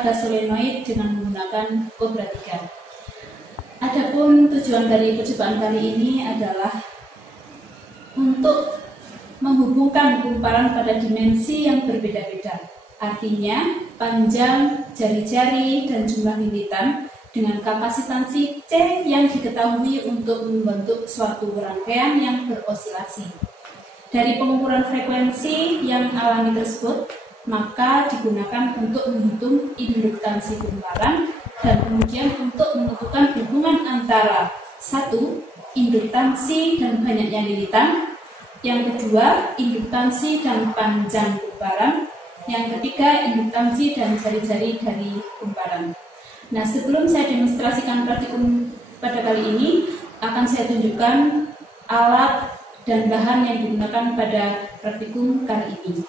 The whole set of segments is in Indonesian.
pada solenoid dengan menggunakan Cobra 3. Adapun tujuan dari percobaan kali ini adalah untuk menghubungkan kumparan pada dimensi yang berbeda-beda. Artinya, panjang jari-jari dan jumlah lilitan dengan kapasitansi C yang diketahui untuk membentuk suatu rangkaian yang berosilasi. Dari pengukuran frekuensi yang alami tersebut, maka digunakan untuk menghitung induktansi kumparan dan kemudian untuk menentukan hubungan antara satu, induktansi dan banyaknya lilitan, yang kedua, induktansi dan panjang kumparan, yang ketiga, induktansi dan jari-jari dari kumparan. Nah, sebelum saya demonstrasikan praktikum pada kali ini, akan saya tunjukkan alat dan bahan yang digunakan pada praktikum kali ini.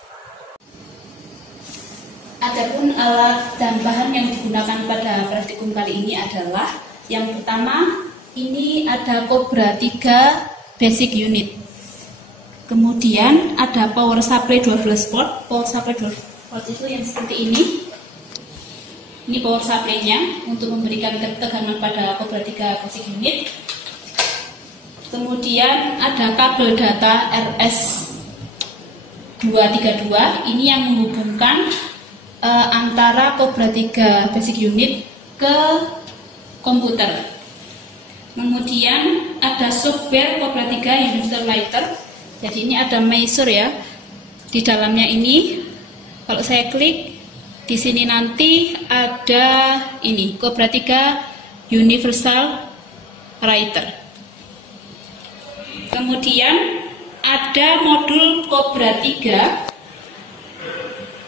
Adapun alat dan bahan yang digunakan pada praktikum kali ini adalah yang pertama, ini ada Cobra 3 basic unit. Kemudian ada power supply 12 volt. Power supply 12 volt itu yang seperti ini. Ini power supply-nya untuk memberikan ketegangan pada Cobra 3 basic unit. Kemudian ada kabel data RS232. Ini yang menghubungkan antara Cobra 3 basic unit ke komputer. Kemudian ada software Cobra 3 Universal Lighter. Jadi ini ada measure ya. Di dalamnya ini kalau saya klik di sini nanti ada ini Cobra 3 Universal Lighter. Kemudian ada modul Cobra 3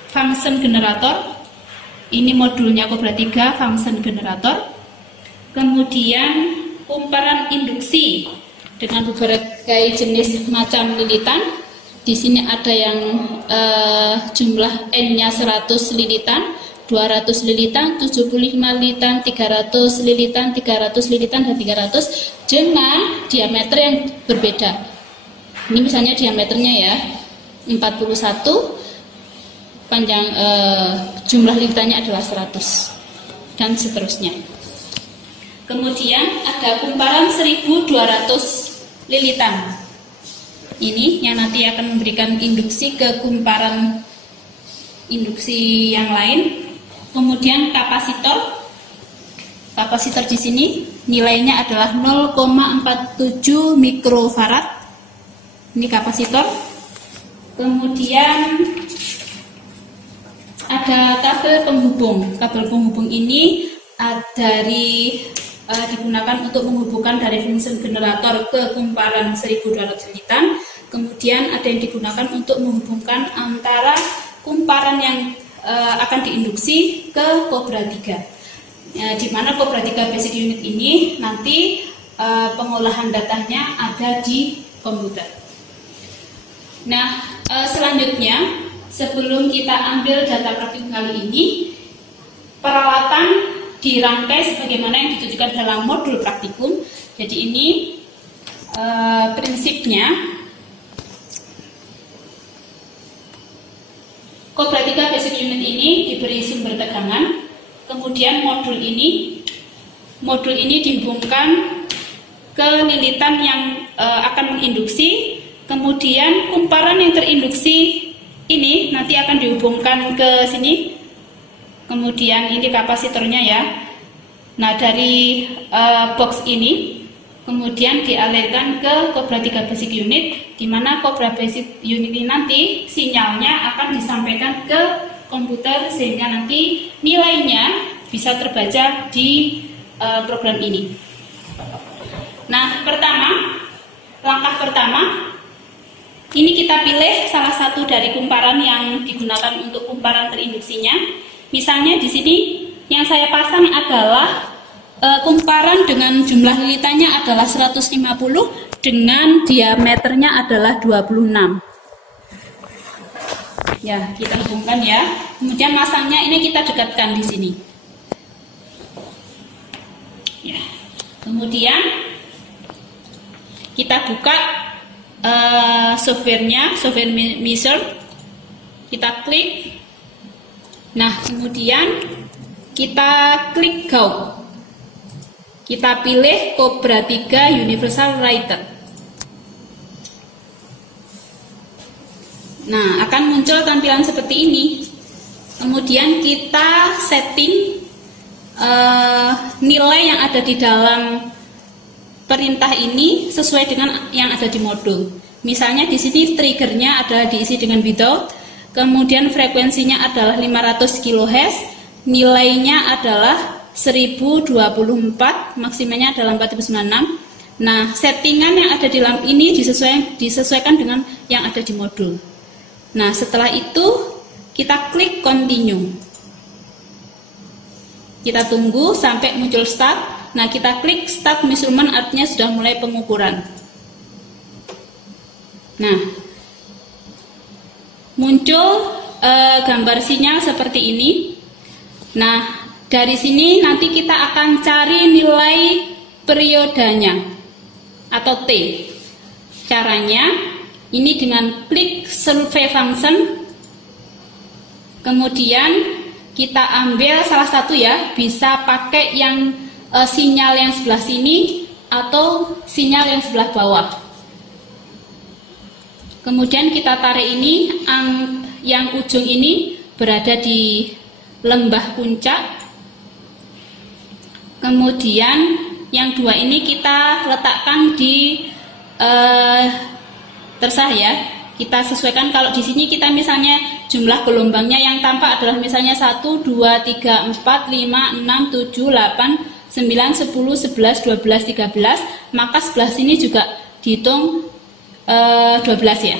function generator. Ini modulnya Cobra 3 function generator. Kemudian kumparan induksi dengan beberapa jenis macam lilitan. Di sini ada yang jumlah N-nya 100 lilitan, 200 lilitan, 75 lilitan, 300 lilitan, 300 lilitan, dan 300 dengan diameter yang berbeda. Ini misalnya diameternya ya 41, panjang jumlah lilitannya adalah 100 dan seterusnya. Kemudian ada kumparan 1200 lilitan. Ini yang nanti akan memberikan induksi ke kumparan induksi yang lain. Kemudian kapasitor. Kapasitor di sini nilainya adalah 0,47 mikrofarad. Ini kapasitor. Kemudian ada kabel penghubung. Kabel penghubung ini digunakan untuk menghubungkan dari function generator ke kumparan 1200 lilitan. Kemudian ada yang digunakan untuk menghubungkan antara kumparan yang akan diinduksi ke Cobra 3. Di mana Cobra 3 basic unit ini nanti pengolahan datanya ada di komputer. Nah, selanjutnya sebelum kita ambil data praktikum kali ini, peralatan dirangkai sebagaimana yang ditunjukkan dalam modul praktikum. Jadi ini prinsipnya. Cobra 3 basic unit ini diberi sumber tegangan. Kemudian modul ini dihubungkan ke lilitan yang akan menginduksi. Kemudian kumparan yang terinduksi ini nanti akan dihubungkan ke sini. Kemudian ini kapasitornya ya. Nah, dari box ini kemudian dialirkan ke Cobra 3 basic unit, di mana Cobra basic unit ini nanti sinyalnya akan disampaikan ke komputer sehingga nanti nilainya bisa terbaca di program ini. Nah, langkah pertama ini kita pilih salah satu dari kumparan yang digunakan untuk kumparan terinduksinya. Misalnya di sini yang saya pasang adalah kumparan dengan jumlah lilitannya adalah 150 dengan diameternya adalah 26. Ya, kita hubungkan ya. Kemudian masangnya ini kita dekatkan di sini. Ya. Kemudian kita buka softwarenya, software measure. Kita klik. Nah, kemudian kita klik Go. Kita pilih Cobra 3 Universal Writer. Nah, akan muncul tampilan seperti ini. Kemudian kita setting nilai yang ada di dalam perintah ini sesuai dengan yang ada di modul. Misalnya di sini triggernya adalah diisi dengan without, kemudian frekuensinya adalah 500 kHz, nilainya adalah 1024, maksimalnya adalah 4096. Nah, settingan yang ada di dalam ini disesuaikan dengan yang ada di modul. Nah, setelah itu kita klik continue. Kita tunggu sampai muncul start. Nah, kita klik start measurement, artinya sudah mulai pengukuran. Nah, muncul gambar sinyal seperti ini. Nah, dari sini nanti kita akan cari nilai periodanya atau T. Caranya ini dengan klik survey function. Kemudian kita ambil salah satu ya, bisa pakai yang sinyal yang sebelah sini atau sinyal yang sebelah bawah. Kemudian kita tarik ini, yang ujung ini berada di lembah puncak. Kemudian yang dua ini kita letakkan di terserah ya. Kita sesuaikan, kalau di sini kita misalnya jumlah gelombangnya yang tampak adalah misalnya 1, 2, 3, 4, 5, 6, 7, 8, 9, 10, 11, 12, 13, maka sebelah sini juga dihitung 12 ya.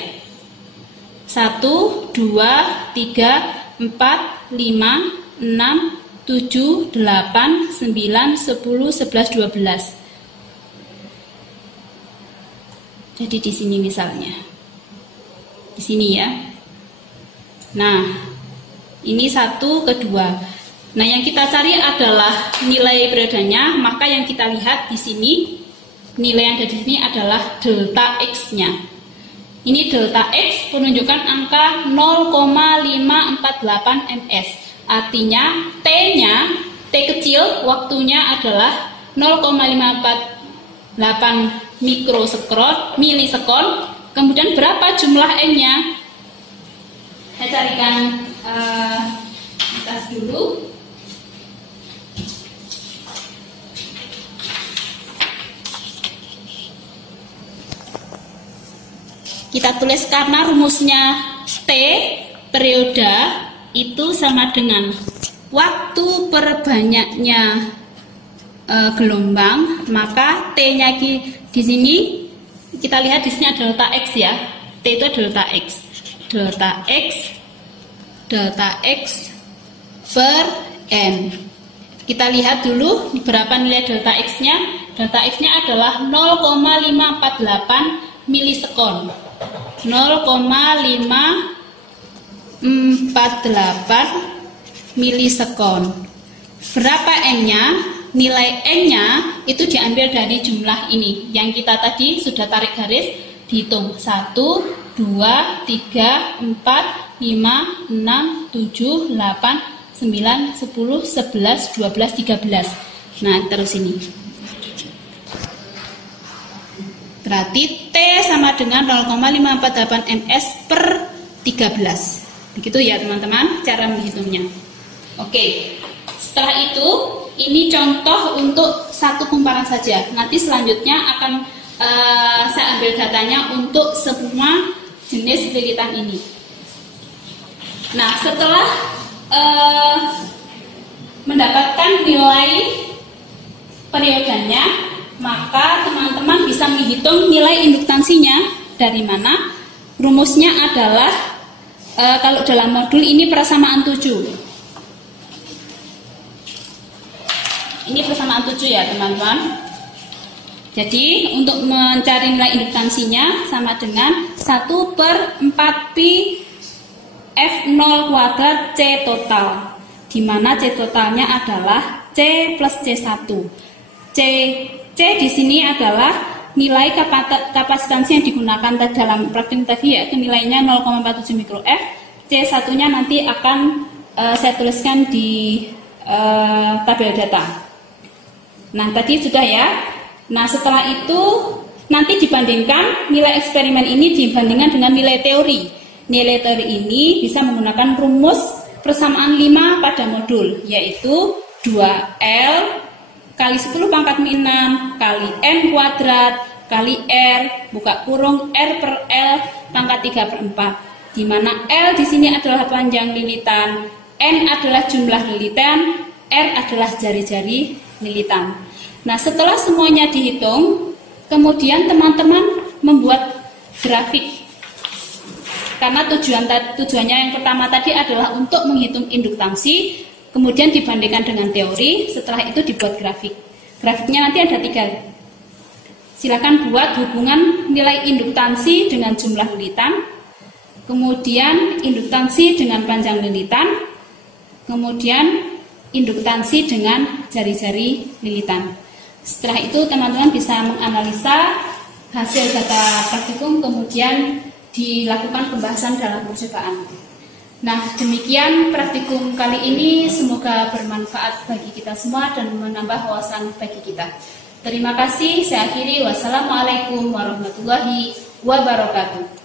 1, 2, 3, 4, 5, 6, 7, 8, 9, 10, 11, 12. Jadi di sini misalnya. Di sini ya. Nah, ini 1, kedua. Nah, yang kita cari adalah nilai periodenya, maka yang kita lihat di sini, nilai yang ada di sini adalah delta X-nya. Ini delta X menunjukkan angka 0,548 ms. Artinya T-nya, T kecil, waktunya adalah 0,548 milisekon. Kemudian berapa jumlah N-nya? Saya carikan tas dulu. Kita tulis karena rumusnya T periode itu sama dengan waktu perbanyaknya gelombang, maka T-nya di sini kita lihat di sini ada delta X ya. T itu delta X. Delta X per N. Kita lihat dulu berapa nilai delta X-nya. Delta X-nya adalah 0,548 milisekon. 0,548 milisekon. Berapa N-nya? Nilai N-nya itu diambil dari jumlah ini. Yang kita tadi sudah tarik garis, dihitung 1, 2, 3, 4, 5, 6, 7, 8, 9, 10, 11, 12, 13. Nah, terus ini. Berarti T sama dengan 0,548 ms per 13. Begitu ya teman-teman cara menghitungnya. Oke, setelah itu ini contoh untuk satu kumparan saja. Nanti selanjutnya akan saya ambil datanya untuk semua jenis lilitan ini. Nah, setelah mendapatkan nilai periodenya, maka teman-teman bisa menghitung nilai induktansinya. Dari mana? Rumusnya adalah kalau dalam modul ini persamaan 7. Ini persamaan 7 ya teman-teman. Jadi untuk mencari nilai induktansinya sama dengan 1/4 pi F0 kuadrat C total, di mana C totalnya adalah C plus C1. C di sini adalah nilai kapasitansi yang digunakan dalam praktik tadi, yaitu nilainya 0,47 mikro F. C1-nya nanti akan saya tuliskan di tabel data. Nah, tadi sudah ya. Nah, setelah itu nanti dibandingkan nilai eksperimen ini dibandingkan dengan nilai teori. Nilai teori ini bisa menggunakan rumus persamaan 5 pada modul, yaitu 2L kali 10 pangkat 6 kali M kuadrat kali R, buka kurung, R per L pangkat 3/4. Di mana L di sini adalah panjang lilitan, N adalah jumlah lilitan, R adalah jari-jari lilitan. Nah, setelah semuanya dihitung, kemudian teman-teman membuat grafik. Karena tujuannya yang pertama tadi adalah untuk menghitung induktansi, kemudian dibandingkan dengan teori, setelah itu dibuat grafik. Grafiknya nanti ada 3. Silakan buat hubungan nilai induktansi dengan jumlah lilitan, kemudian induktansi dengan panjang lilitan, kemudian induktansi dengan jari-jari lilitan. Setelah itu teman-teman bisa menganalisa hasil data praktikum, kemudian dilakukan pembahasan dalam percobaan. Nah, demikian praktikum kali ini, semoga bermanfaat bagi kita semua dan menambah wawasan bagi kita. Terima kasih, saya akhiri. Wassalamualaikum warahmatullahi wabarakatuh.